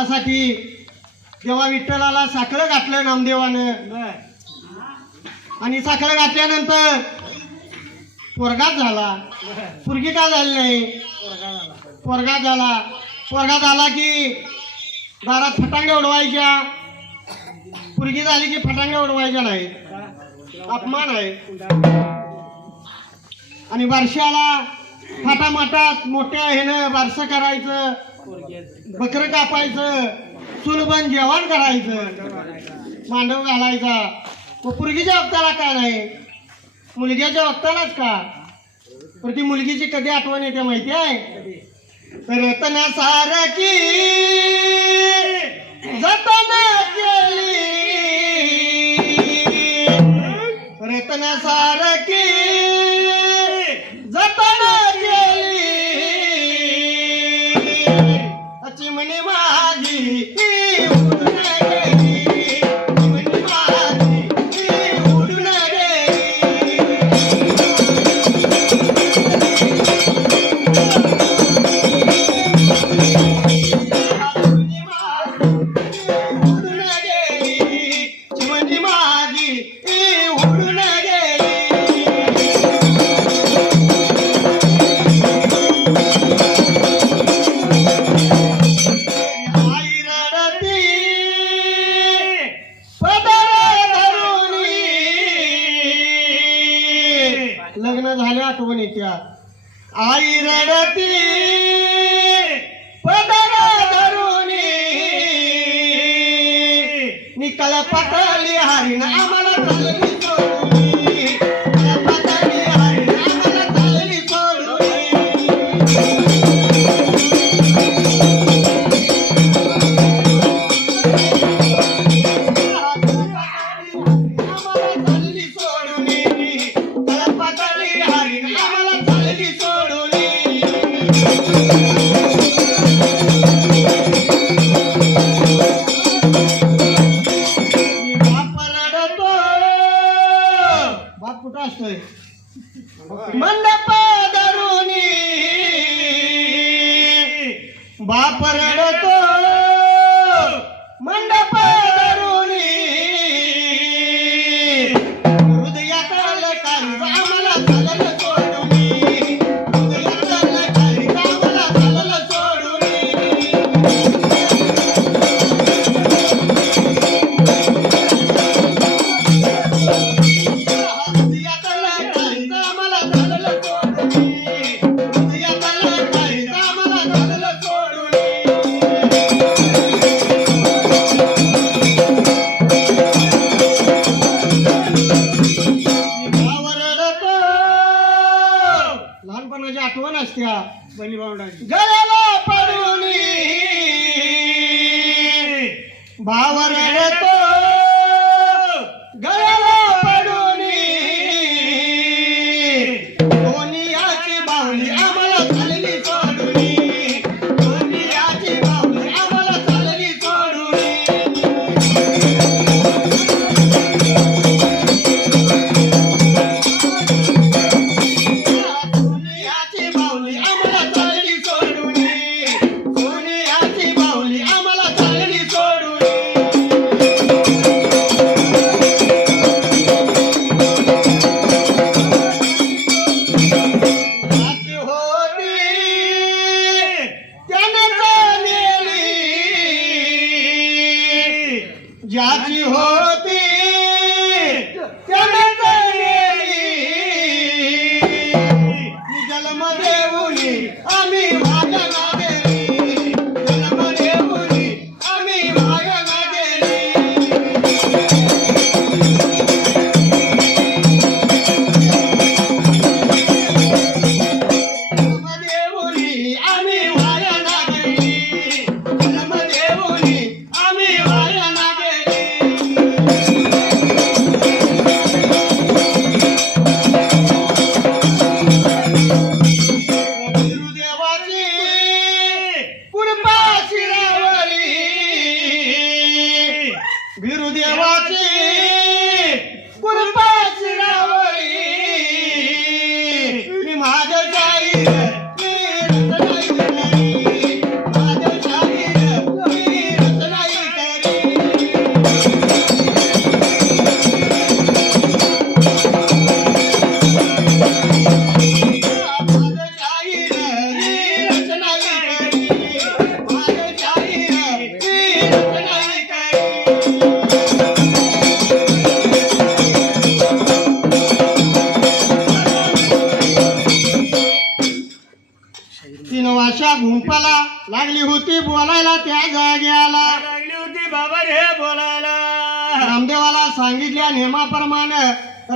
बाळासाठी जेव्हा विठ्ठलाला साखळं घातलं नामदेवानं. आणि साखळं घातल्यानंतर पोरगाच झाला. पुरगी का झाली नाही? पोरगा झाला. पोरगा झाला की दारात फटांग्या उडवायच्या. पुरगी झाली की फटांग्या उडवायच्या नाही अपमान आहे. आणि बारशाला थाटामाटात मोठ्या ह्यानं बारसं करायचं. बकरं कापायचं चुलबन जेवण करायचं मांडव घालायचा. मग पुरगीच्या वक्ताला काय नाही? मुलग्याच्या वक्तालाच का? तर ती मुलगीची कधी आठवण येते माहिती आहे? कधी? रतन सारकी जतन केली. रतन सारखी Brasil! आठवणीच्या आई रडती. Papa, né? लहानपणाची आठवण असत्या बली भावंडाची. गळ्याला पडून भाव रडतो ज्याची होती तीन वाशा घुंपाला लागली होती बोलायला त्या जाग्याला. लागली होती बाबा रे बोलायला. रामदेवाला सांगितल्या नेमाप्रमाणे